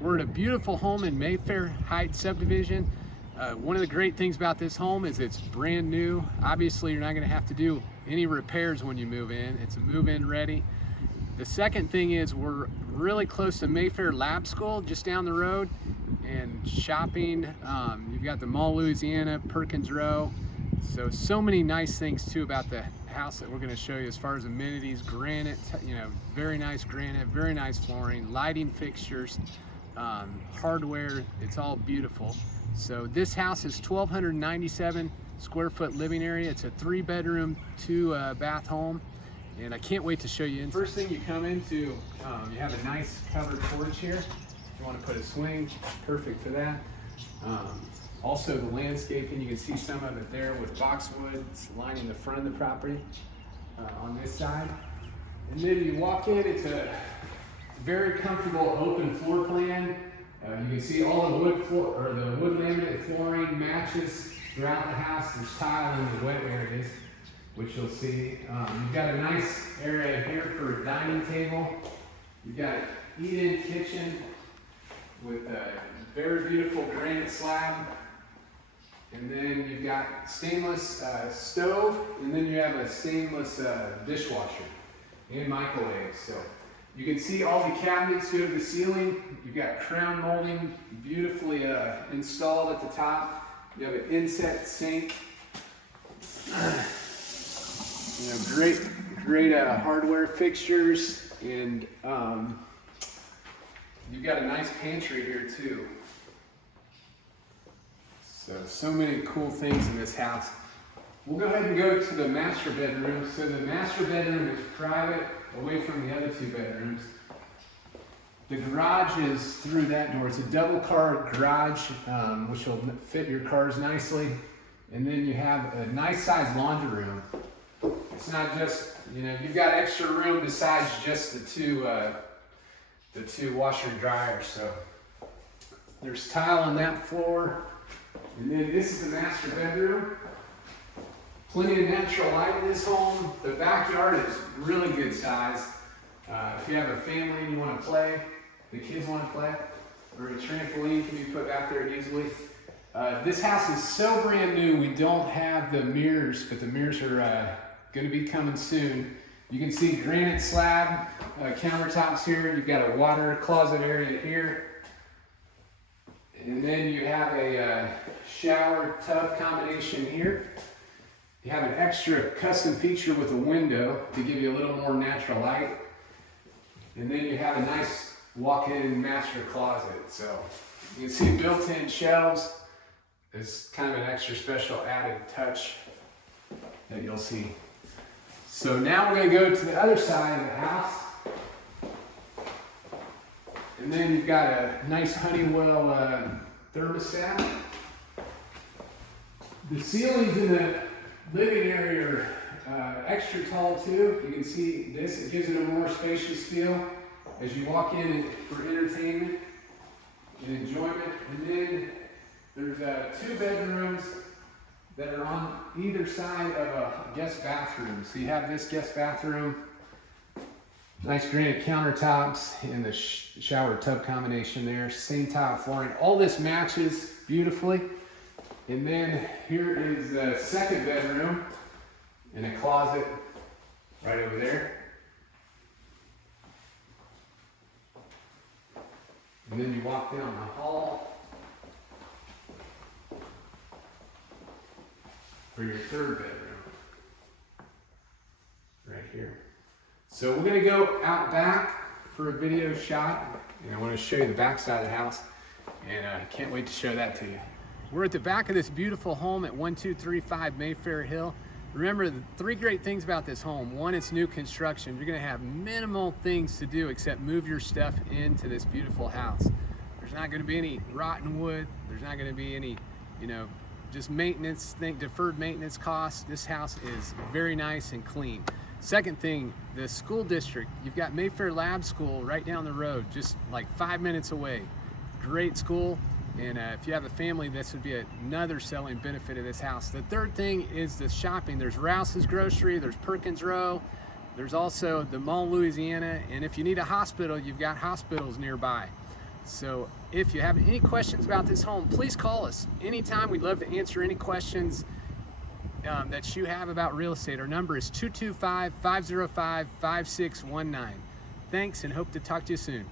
We're in a beautiful home in Mayfair Heights subdivision. One of the great things about this home is it's brand new. Obviously, you're not going to have to do any repairs when you move in. It's move-in ready. The second thing is we're really close to Mayfair Lab School, just down the road, and shopping. You've got the Mall Louisiana, Perkins Row. So many nice things too about the house that we're going to show you as far as amenities. Granite, very nice granite, very nice flooring, lighting fixtures, hardware. It's all beautiful. So this house is 1,297 square foot living area. It's a 3-bedroom, 2-bath home, and I can't wait to show you. First thing you come into, you have a nice covered porch here. If you want to put a swing, perfect for that. Also the landscaping, you can see some of it there with boxwood lining the front of the property on this side. And then you walk in, it's a very comfortable open floor plan. You can see all the wood floor, or the wood laminate flooring matches throughout the house. There's tile in the wet areas, which you'll see. You've got a nice area here for a dining table. You've got an eat-in kitchen with a very beautiful granite slab. And then you've got stainless stove, and then you have a stainless dishwasher and microwave. So you can see all the cabinets go to the ceiling. You've got crown molding beautifully installed at the top. You have an inset sink. Great hardware fixtures, and you've got a nice pantry here too. So many cool things in this house. We'll go ahead and go to the master bedroom. So the master bedroom is private, away from the other 2 bedrooms. The garage is through that door. It's a double car garage, which will fit your cars nicely. And then you have a nice sized laundry room. It's not just, you've got extra room besides just the two washer and dryers. So there's tile on that floor. And then this is the master bedroom. Plenty of natural light in this home. The backyard is really good size. If you have a family and you want to play, the kids want to play, or a trampoline can be put back there easily. This house is so brand new, we don't have the mirrors, but the mirrors are going to be coming soon. You can see granite slab countertops here. You've got a water closet area here. And then you have a shower tub combination here. You have an extra custom feature with a window to give you a little more natural light. And then you have a nice walk-in master closet. So you can see built-in shelves. It's kind of an extra special added touch that you'll see. So now we're going to go to the other side of the house. And then you've got a nice Honeywell thermostat. The ceilings in the living area are extra tall too. You can see this, it gives it a more spacious feel as you walk in for entertainment and enjoyment. And then there's 2 bedrooms that are on either side of a guest bathroom. So you have this guest bathroom. Nice granite countertops and the shower tub combination there. Same tile flooring. All this matches beautifully. And then here is the 2nd bedroom and a closet right over there. And then you walk down the hall for your 3rd bedroom. Right here. So we're going to go out back for a video shot, and I want to show you the back side of the house, and I can't wait to show that to you. We're at the back of this beautiful home at 1235 Mayfair Hill. Remember, the 3 great things about this home. 1, it's new construction. You're going to have minimal things to do except move your stuff into this beautiful house. There's not going to be any rotten wood. There's not going to be any, just maintenance, deferred maintenance costs. This house is very nice and clean. Second thing, the school district. You've got Mayfair Lab School right down the road, just like 5 minutes away. Great school, and if you have a family, this would be another selling benefit of this house. The third thing is the shopping. There's Rouge's Grocery, there's Perkins Row, there's also the Mall Louisiana, and if you need a hospital, you've got hospitals nearby. So if you have any questions about this home, please call us anytime. We'd love to answer any questions that you have about real estate. Our number is 225-505-5619. Thanks, and hope to talk to you soon.